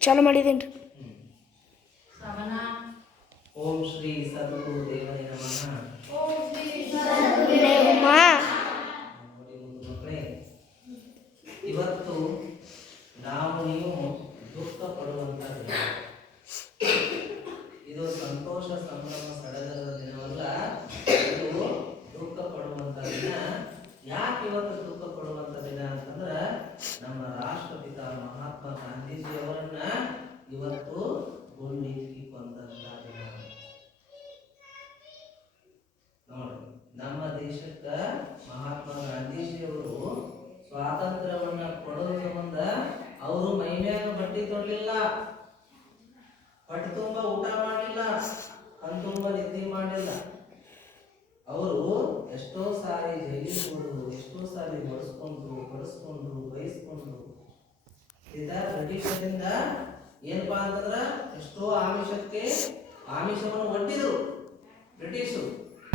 ಚಾಲು ಮಾಡಿದ್ದೀನಿ ರೀ ಓಂ ಶ್ರೀ ಸದ್ಗುರು ದೇವರೇ ನಮಃ ನೇಮ ನೋಡಿ ಒಂದು ಮಕ್ಕಳೇ ಇವತ್ತು ನಾವು ನೀವು ದುಃಖ ಪಡುವಂತ ದಿನ ಇದು ಸಂತೋಷ ಸಂಭ್ರಮ ಸಡಗರದ ದಿನವಲ್ಲ ಇದು ದುಃಖ ಪಡುವಂತ ದಿನ ಯಾಕೆ ಇವತ್ತು ದುಃಖ ಪಡುವಂತ ದಿನ ಅಂತಂದ್ರ ನಮ್ಮ ರಾಷ್ಟ್ರಪಿತ ಮಹಾತ್ಮ ಗಾಂಧೀಜಿಯವರನ್ನ ಇವತ್ತು ಗುಂಡಿಕ್ಕಿ ಕೊಂದಂತ ದಿನ ನೋಡಿ ನಮ್ಮ ದೇಶಕ್ಕ ಮಹಾತ್ಮ ಗಾಂಧೀಜಿಯವರು ಸ್ವಾತಂತ್ರ್ಯವನ್ನ ಕೊಡೋದ್ರ ಸಂಬಂಧ ಅವರು ಮೈಮ್ಯಾಗ ಬಟ್ಟೆ ತೊಡಲಿಲ್ಲ ಹೊಟ್ಟೆ ತುಂಬ ಊಟ ಮಾಡಲಿಲ್ಲ ಕಣ್ ತುಂಬ ನಿದ್ದೆ ಮಾಡಲಿಲ್ಲ ಅವರು ಎಷ್ಟೋ ಸಾರಿ ಜೈಲಿಗೆ ಹೋದ್ರು ಎಷ್ಟೋ ಸಾರಿ ಬಡಿಸ್ಕೊಂಡ್ರು ಬಯಸ್ಕೊಂಡ್ರು ಇದ ಬ್ರಿಟಿಷರಿಂದ ಏನಪ್ಪಾ ಅಂತಂದ್ರ ಎಷ್ಟೋ ಆಮಿಷಕ್ಕೆ ಆಮಿಷವನ್ನು ಒಡ್ಡಿದ್ರು ಬ್ರಿಟಿಷರು.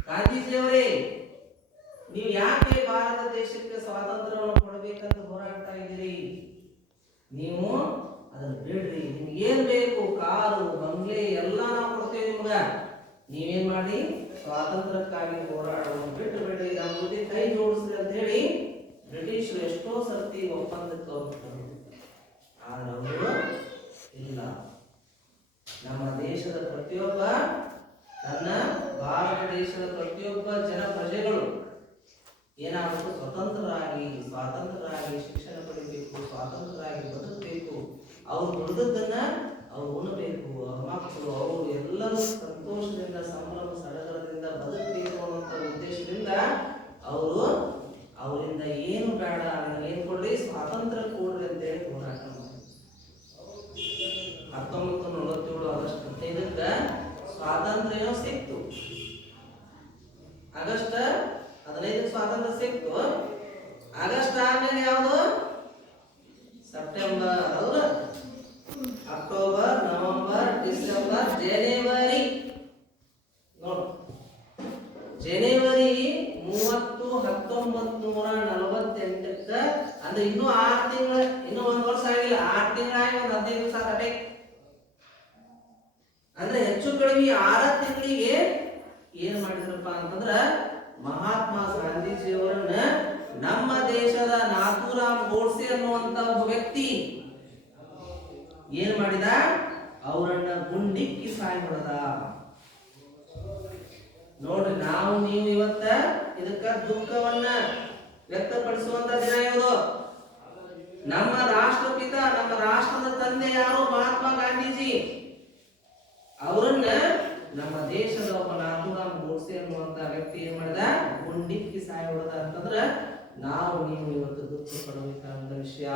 ಗಾಂಧೀಜಿಯವರೇ, ನೀವು ಯಾಕೆ ಭಾರತ ದೇಶಕ್ಕೆ ಸ್ವಾತಂತ್ರ್ಯವನ್ನು ಕೊಡಬೇಕಂತ ಹೋರಾಡ್ತಾ ಇದ್ದೀರಿ? ನೀವು ಅದನ್ನು ಬಿಡ್ರಿ. ನಿಮ್ಗೆ ಏನ್ ಬೇಕು? ಕಾರು, ಬಂಗ್ಲೆ, ಎಲ್ಲ ನಾವು ಕೊಡ್ತೇವೆ ನಿಮ್ಗ. ನೀವೇನ್ ಮಾಡಿ ಸ್ವಾತಂತ್ರ್ಯಕ್ಕಾಗಿ ಹೋರಾಡುವ ಬಿಟ್ಟು ಬಿಡ್ರಿ ನಮ್ಮ ಜೊತೆ ಕೈ ಜೋಡಿಸ್ರಿ ಅಂತ ಹೇಳಿ ಬ್ರಿಟಿಷರು ಎಷ್ಟೋ ಸರ್ತಿ ಒಪ್ಪಂದಕ್ಕೆ ಹೋಗ್ತಾರೆ ಆದ್ರೆ ಅವರು ಇಲ್ಲ ನಮ್ಮ ದೇಶದ ಪ್ರತಿಯೊಬ್ಬ ನನ್ನ ಭಾರತ ದೇಶದ ಪ್ರತಿಯೊಬ್ಬ ಜನ ಪ್ರಜೆಗಳು ಏನಾಗಬೇಕು ಸ್ವತಂತ್ರರಾಗಿ, ಸ್ವಾತಂತ್ರ್ಯರಾಗಿ ಶಿಕ್ಷಣ ಪಡಿಬೇಕು, ಸ್ವಾತಂತ್ರ್ಯರಾಗಿ ಬದುಕಬೇಕು, ಅವ್ರು ದುಡಿದದ್ದನ್ನ ಅವ್ರು ಉಣಬೇಕು, ಅವ್ರ ಮಕ್ಕಳು ಅವರು ಎಲ್ಲರೂ ಸಂತೋಷದಿಂದ, ಸಂಭ್ರಮ, ಸಡಗರದಿಂದ ಬದುಕಬೇಕು ಅನ್ನುವಂಥ ಉದ್ದೇಶದಿಂದ ಅವರು, ಅವರಿಂದ ಏನು ಬೇಡ ಏನು ಏನು ಹೌದು ಅಕ್ಟೋಬರ್, ನವೆಂಬರ್, ಡಿಸೆಂಬರ್, ಜನವರಿ. ನೋಡು. ಜನವರಿ ನಲವತ್ತೆಂಟಕ್ಕ ಅಂದ್ರೆ ಇನ್ನೂ ಆರು ತಿಂಗಳ, ಇನ್ನೂ ಒಂದ್ ವರ್ಷ ಆಗಿಲ್ಲ. ಆರು ತಿಂಗಳಾಗಿ ಒಂದ್ ದಿವಸ ಕಟೆ ಅಂದ್ರೆ ಹೆಚ್ಚು ಕಡಿಮೆ ಆರ ತಿಂಗಳಿಗೆ ಏನ್ ಮಾಡಿದ್ರಪ್ಪ ಅಂತಂದ್ರ ಮಹಾತ್ಮ ಗಾಂಧೀಜಿಯವರನ್ನ ನಮ್ಮ ದೇಶದ ನಾಥೂರಾಮ್ ಗೋಡ್ಸೆ ಅನ್ನುವಂತ ಒಬ್ಬ ವ್ಯಕ್ತಿ ಏನ್ ಮಾಡಿದ? ಅವರನ್ನ ಗುಂಡಿಕ್ಕಿ ಸಾಯ್ ಹೊಡೆದ. ನೋಡ್ರಿ ನಾವು ನೀವು ಇವತ್ತ ಇದಕ್ಕ ದುಃಖವನ್ನ ವ್ಯಕ್ತಪಡಿಸುವಂತ ದಿನ ಇದು ನಮ್ಮ ರಾಷ್ಟ್ರಪಿತ, ನಮ್ಮ ರಾಷ್ಟ್ರದ ತಂದೆ ಯಾರು? ಮಹಾತ್ಮ ಗಾಂಧೀಜಿ. ಅವರನ್ನ ನಮ್ಮ ದೇಶದ ಒಬ್ಬ ನಾಥೂರಾಮ್ ಗೋಡ್ಸೆ ಅನ್ನುವಂತ ವ್ಯಕ್ತಿ ಏನ್ ಮಾಡಿದ ಗುಂಡಿಕ್ಕಿ ಸಾಯ ಹೊಡೆದ ಅಂತಂದ್ರ ನಾವು ನೀವು ಇವತ್ತು ದುಃಖ ಪಡಬೇಕಾದ ವಿಷಯ.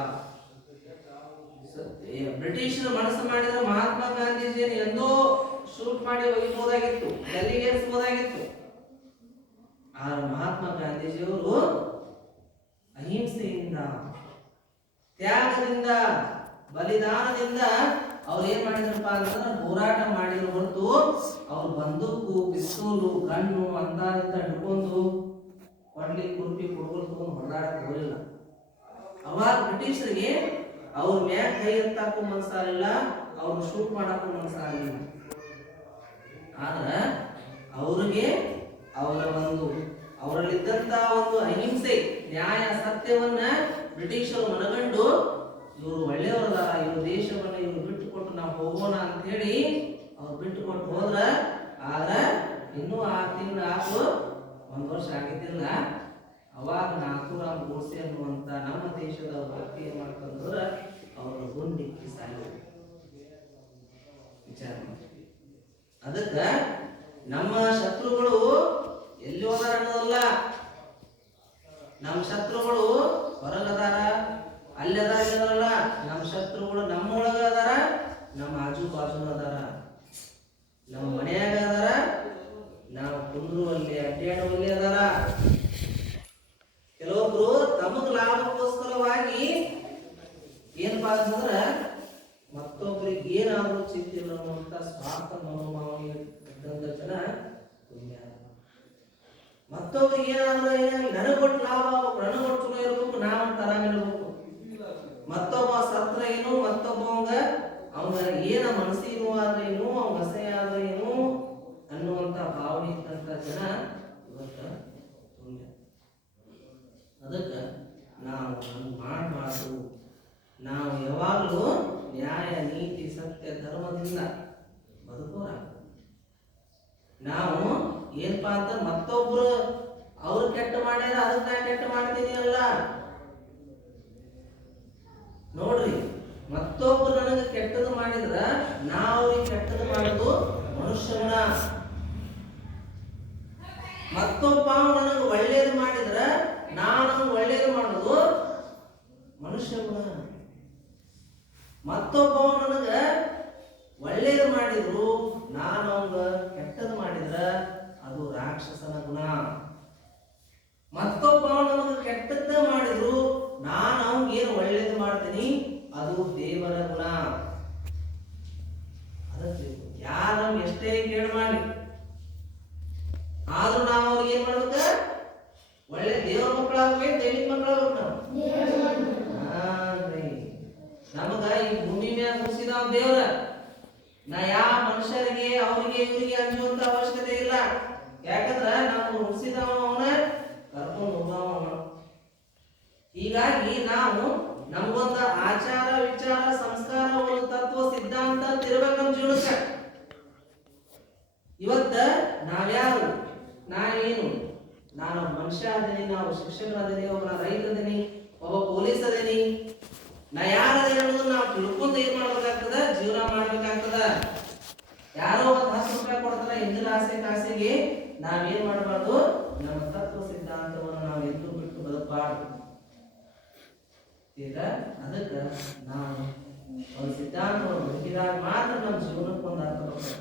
ಬ್ರಿಟಿಷರು ಮನಸ್ಸು ಮಾಡಿದ ಮಹಾತ್ಮ ಗಾಂಧೀಜಿಯನ್ನು ಎಂದೋ ಶೂಟ್ ಮಾಡಿ ಒಯ್ಯಬಹುದಾಗಿತ್ತು, ಡೆಲ್ಲಿಗೆ ಏರಿಸಬಹುದಾಗಿತ್ತು. ಆ ಮಹಾತ್ಮ ಗಾಂಧೀಜಿಯವರು ಅಹಿಂಸೆಯಿಂದ, ತ್ಯಾಗದಿಂದ, ಬಲಿದಾನದಿಂದ ಅವ್ರು ಏನ್ ಮಾಡಿದ್ರಪ್ಪ ಅಂತಂದ್ರೆ ಹೋರಾಟ ಮಾಡಿದ್ರು ಹೊರತು ಅವ್ರು ಬಂದೂಕು, ಪಿಸ್ತೂಲು ಗಣ್ಣು ಅಂತ ಹಿಡ್ಕೊಂಡು ತಗೊಂಡು ಹೋಗಲಿಲ್ಲ ಅವಾಗ ಬ್ರಿಟಿಷರಿಗೆ ಅವ್ರ ಮ್ಯಾಗ ಕೈ ಎತ್ತಾಕೂ ಮನಸ್ಸಾಗಲಿಲ್ಲ ಅವ್ರನ್ನ ಶೂಟ್ ಮಾಡಕ್ಕೂ ಮನಸ್ಸಾಗಲಿಲ್ಲ ಆದ್ರೆ ಅವ್ರಿಗೆ ಅವರ ಒಂದು, ಅವರಲ್ಲಿದ್ದಂತ ಒಂದು ಅಹಿಂಸೆ, ನ್ಯಾಯ, ಸತ್ಯವನ್ನ ಬ್ರಿಟಿಷರು ಮನಗಂಡು ಇವರು ಒಳ್ಳೆಯವರದಾರ ಇವ್ರ ದೇಶವನ್ನ ಇವ್ರು ಬಿಟ್ಟು ಕೊಟ್ಟು ನಾವು ಹೋಗೋಣ ಅಂತ ಹೇಳಿ ಅವ್ರು ಬಿಟ್ಟು ಕೊಟ್ಟು ಹೋದ್ರ. ಆದ್ರೆ ಇನ್ನೂ ಆ ತಿಂಗಳು ಆತು ಒಂದು ವರ್ಷ ಆಗಿದ್ದಿಲ್ಲ. ಅವಾಗ ನಾಲ್ಕೂರ ಗೋಸೆ ಅನ್ನುವಂತ ನಮ್ಮ ದೇಶದ ಭಕ್ತಿ ಏನ್ ಮಾಡ್ತಂದ್ರ ಅವ್ರ ಗುಂಡಿಕ್ಕಿ ಸಾಲ ವಿಚಾರ ಅದಕ್ಕೆ ನಮ್ಮ ಶತ್ರುಗಳು ಎಲ್ಲಿ ಹೋದಾರ ಅನ್ನೋದಲ್ಲ? ನಮ್ಮ ಶತ್ರುಗಳು ಹೊರಗದಾರ, ಅಲ್ಲದಾರ ಶತ್ರುಗಳು ನಮ್ಮ ಒಳಗ ಅದಾರ ನಮ್ಮ ಆಜು ಬಾಜು ಅದಾರ ನಮ್ಮ ಮನ್ಯಾಗ ಅದಾರ ನಾವು ಕುಂದ್ರುವಲ್ಲಿ ಅಡ್ಡಾಡುವಲ್ಲಿ ಅದಾರ ಕೆಲವೊಬ್ರು ತಮಗ್ ಲಾಭಕ್ಕೋಸ್ಕರವಾಗಿ ಏನಪ್ಪಾ ಅಂತಂದ್ರ ಮತ್ತೊಬ್ಬರಿಗೆ ಏನಾದ್ರೂ ಚಿಂತೆ ಅನ್ನುವಂಥ ಸ್ವಾರ್ಥ ಮನೋಭಾವನೆ ಇದ್ದಂಥ ಜನ ಪುಣ್ಯ. ಮತ್ತೊಬ್ರಿಗೆ ಏನಾದ್ರೂ ಏನಾಗಿ ನನಗೆ ಕೊಟ್ಟು ಲಾಭ ನನಗೆ ಕೊಟ್ಟು ಚಲೋ ಇರ್ಬೇಕು ನಾವು ಆರಾಮ ಮತ್ತೊಬ್ಬ ಸತ್ರ ಏನು, ಮತ್ತೊಬ್ಬ ಅವಂಗ ಏನ ಮನಸ್ಸಿನೂ ಆದ್ರೆ ಏನು ಅವಂಗ ಅಸಹ್ಯ ಆದ್ರೆ ಏನು ಅನ್ನುವಂತ ಭಾವನೆ ಇದ್ದಂತ ಜನ ಇವತ್ತ ತುಂಬ್ಯಾರ. ಅದಕ್ಕ ನಾವು ಹಂಗ್ ಮಾಡಬಾರ್ದು ನಾವು ಯಾವಾಗಲೂ ನ್ಯಾಯ ನೀತಿ ಸತ್ಯ ಧರ್ಮದಿಂದ ಬದುಕೋರ ನಾವು ಏನಪ್ಪಾ ಅಂತ ಮತ್ತೊಬ್ರು ಅವ್ರು ಕೆಟ್ಟ ಮಾಡ್ಯಾರ, ಅದನ್ನ ನಾ ಕೆಟ್ಟ ಮಾಡ್ತೀನಿ ಅಲ್ಲ ನೋಡ್ರಿ, ಮತ್ತೊಬ್ರು ನನಗೆ ಕೆಟ್ಟದು ಮಾಡಿದ್ರ, ನಾ ಕೆಟ್ಟದು ಮಾಡೋದು ಮನುಷ್ಯನ. ಮತ್ತೊಬ್ಬ ನನಗೆ ಒಳ್ಳೇದು ಮಾಡಿದ್ರ, ನಾನು ಒಳ್ಳೇದು ಮಾಡೋದು ಮನುಷ್ಯ ಗುಣ ಮತ್ತೊಬ್ಬ ನನಗೆ ಒಳ್ಳೇದು ಮಾಡಿದ್ರು ನಾನು ಅವಂಗ ಕೆಟ್ಟದ್ ಮಾಡಿದ್ರ ಅದು ರಾಕ್ಷಸನ ಗುಣ. ಮತ್ತೊಬ್ಬ ನನಗೆ ಕೆಟ್ಟದ್ದ ಮಾಡಿದ್ರು ನಾನು ಅವನ್ಗೆ ಏನು ಒಳ್ಳೇದು ಮಾಡ್ತೀನಿ? ಅದು ದೇವರ ಗುಣ. ಅದಕ್ಕೆ ಯಾರ ಎಷ್ಟೇ ಕೇಳು ಮಾಡಿ ಆದ್ರೂ ನಾವು ಅವ್ರಿಗೆ ಏನ್ ಮಾಡ್ಬೇಕ? ಒಳ್ಳೆ ದೇವರ ಮಕ್ಕಳಾಗ್ಬೇಕು ದೇವಿ ಮಕ್ಕಳಾಗ್ಬೇಕು ನಾವು. ನಮಗ ಈ ಭೂಮಿ ಮ್ಯಾಗ ಮುಗಿಸಿದ ದೇವ್ರ. ನಾ ಮನುಷ್ಯರಿಗೆ, ಅವರಿಗೆ, ಇವರಿಗೆ ಅಂಜುವಂತ ಅವಶ್ಯಕತೆ ಇಲ್ಲ. ಯಾಕಂದ್ರ ನಾವು ಮುಗಿಸಿದವ ಅವನ, ಕರ್ಕೊಂಡು ಹೋಗವ. ಹೀಗಾಗಿ ನಾವು ನಮಗೊಂದ ಆಚಾರ, ವಿಚಾರ, ಸಂಸ್ಕಾರ, ಒಂದು ತತ್ವ, ಸಿದ್ಧಾಂತ ತಿರ್ಬೇಕು ನಮ್ಮ ಜೀವನಕ್ಕೆ ಇವತ್ತ ನಾವ್ಯಾರು? ನಾವೇನು ನಾನು ಮನುಷ್ಯ ಅದೇನಿ ನಾವು ಶಿಕ್ಷಕರದೇನಿ ಒಬ್ಬ ರೈತ ಅದೇನಿ ಒಬ್ಬ ಪೊಲೀಸ್ ಅದೇನಿ ನಾ ಯಾರದೇನಿ ಅನ್ನೋದು ನಾವು ತಿಳ್ಕೊಂತ ಯಾರೋ ಒಂದು ಹತ್ತು ರೂಪಾಯಿ ಕೊಡ್ತಾರ ಇಂದಿನ ಆಸೆ ಕಾಸಿಗೆ ನಾವೇನ್ ಮಾಡಬಾರ್ದು? ನಮ್ಮ ತತ್ವ ಸಿದ್ಧಾಂತವನ್ನು ನಾವು ಎಂದೂ ಬಿಟ್ಟು ಬದುಕಬಾರ್ದು ಅದಕ್ಕ ನಾವು ಒಂದು ಸಿದ್ಧಾಂತವನ್ನು ಬದುಕಿದಾಗ ಮಾತ್ರ ನಮ್ಮ ಜೀವನಕ್ಕೆ ಒಂದು ಅರ್ಥ ಬರ್ತದೆ.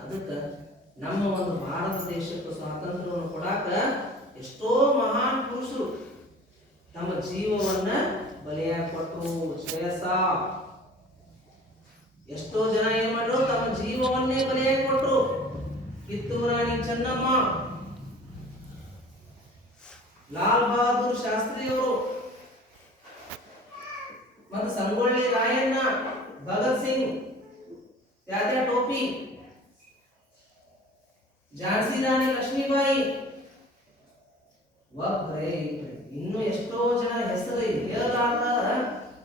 ಅದಕ್ಕ ನಮ್ಮ ಒಂದು ಭಾರತ ದೇಶಕ್ಕೆ ಸ್ವಾತಂತ್ರ್ಯವನ್ನು ಕೊಡಾಕ ಎಷ್ಟೋ ಮಹಾನ್ ಪುರುಷರು ತಮ್ಮ ಜೀವವನ್ನ ಬಲಿಯಾಗಿ ಕೊಟ್ಟರು ಶ್ರೇಯಸ್ಸ ಎಷ್ಟೋ ಜನ ಏನ್ ಮಾಡ್ರು, ತಮ್ಮ ಜೀವವನ್ನೇ ಬಲಿಯಾಗಿ ಕೊಟ್ಟರು ಕಿತ್ತೂರು ರಾಣಿ ಚೆನ್ನಮ್ಮ, ಲಾಲ್ ಬಹದ್ದೂರ್ ಶಾಸ್ತ್ರಿಯವರು, ಮತ್ತು ಸಂಗೊಳ್ಳಿ ರಾಯಣ್ಣ, ಭಗತ್ ಸಿಂಗ್ ತ್ಯಾತ್ಯಾ ಟೋಪಿ, ಝಾನ್ಸಿ ರಾಣಿ ಲಕ್ಷ್ಮೀಬಾಯಿ ಒಬ್ರೇ ಇನ್ನು ಎಷ್ಟೋ ಜನ ಹೆಸರು ಹೇಳಲಾರ್ದ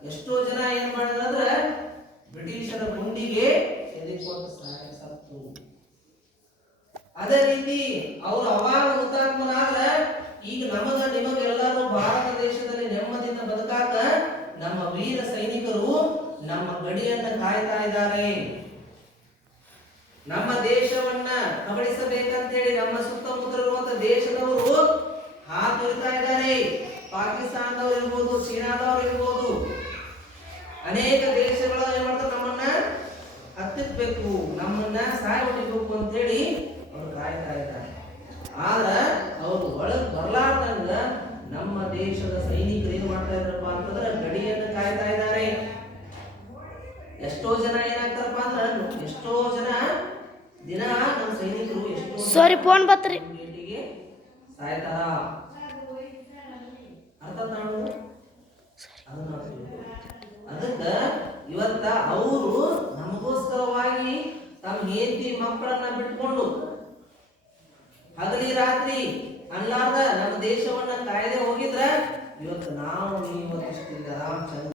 ಎಷ್ಟೋ ಜನ ಏನ್ ಮಾಡಿದ್ರ ಬ್ರಿಟಿಷರ ಗುಂಡಿಗೆ ಸಹಾಯ ಸತ್ತು. ಅದೇ ರೀತಿ ಅವರು ಅವಾಗ ಹುತಾತ್ಮನಾದ್ರ ಈಗ ನಮಗ ನಿಮಗೆಲ್ಲರೂ ಭಾರತ ದೇಶದಲ್ಲಿ ನೆಮ್ಮದಿಯಿಂದ ಬದುಕಾಕ ನಮ್ಮ ವೀರ ಸೈನಿಕರು ನಮ್ಮ ಗಡಿಯನ್ನ ಕಾಯ್ತಾ ಇದ್ದಾರೆ. ನಮ್ಮ ದೇಶವನ್ನ ಕಬಳಿಸಬೇಕಂತೇಳಿ ನಮ್ಮ ಸುತ್ತಮುತ್ತ ಇರುವಂತ ದೇಶದವರು ಹಾತೊರಿತಾ ಇದ್ದಾರೆ. ಪಾಕಿಸ್ತಾನದವರು ಇರ್ಬೋದು, ಚೀನಾದವ್ರು ಇರ್ಬೋದು ಅನೇಕ ದೇಶಗಳು ಏನ್ ಮಾಡ್ತಾರೆ ನಮ್ಮನ್ನ ಹತ್ತಿರ್ಬೇಕು ನಮ್ಮನ್ನ ಸಾಯಿ ಹೊಡಿಬೇಕು ಅಂತೇಳಿ ಅವ್ರು ಕಾಯ್ತಾ ಇದ್ದಾರೆ. ಆದ್ರ ಅವ್ರು ಒಳಗ್ ಬರ್ಲಾರ್ದಂಗ ನಮ್ಮ ದೇಶದ ಸೈನಿಕರು ಏನ್ ಮಾಡ್ತಾ ಇದ್ರಪ್ಪ ಅಂತಂದ್ರೆ ಗಡಿಯನ್ನು ಕಾಯ್ತಾ ಇದ್ದಾರೆ. ಎಷ್ಟೋ ಜನ ಏನಾಗ್ತಾರಪ್ಪ ಅಂದ್ರೆ ಎಷ್ಟೋ ಜನ ದಿನ ನಮ್ಮ ಸೈನಿಕರು ಎಷ್ಟೋ ಸಾರಿ ಫೋನ್ ಬತ್ತರಿ ಸಾಯ್ತಾರ. ಅರ್ಥ ತಾಳು ಅದನ್ನ ನಾವು ತಿಳ್ಕೊಬೇಕು. ಅದಕ್ಕ ಇವತ್ತ ಅವರು ನಮಗೋಸ್ಕರವಾಗಿ ತಮ್ಮ ಹೆಂಡತಿ ಮಕ್ಕಳನ್ನ ಬಿಟ್ಕೊಂಡು ಹಗಲಿ ರಾತ್ರಿ ಅನ್ಲಾರ್ದ ನಮ್ಮ ದೇಶವನ್ನ ಕಾಯ್ದೆ ಹೋಗಿದ್ರ ಇವತ್ತು ನಾವು ನೀವು ಇಷ್ಟಿಲ್ಲ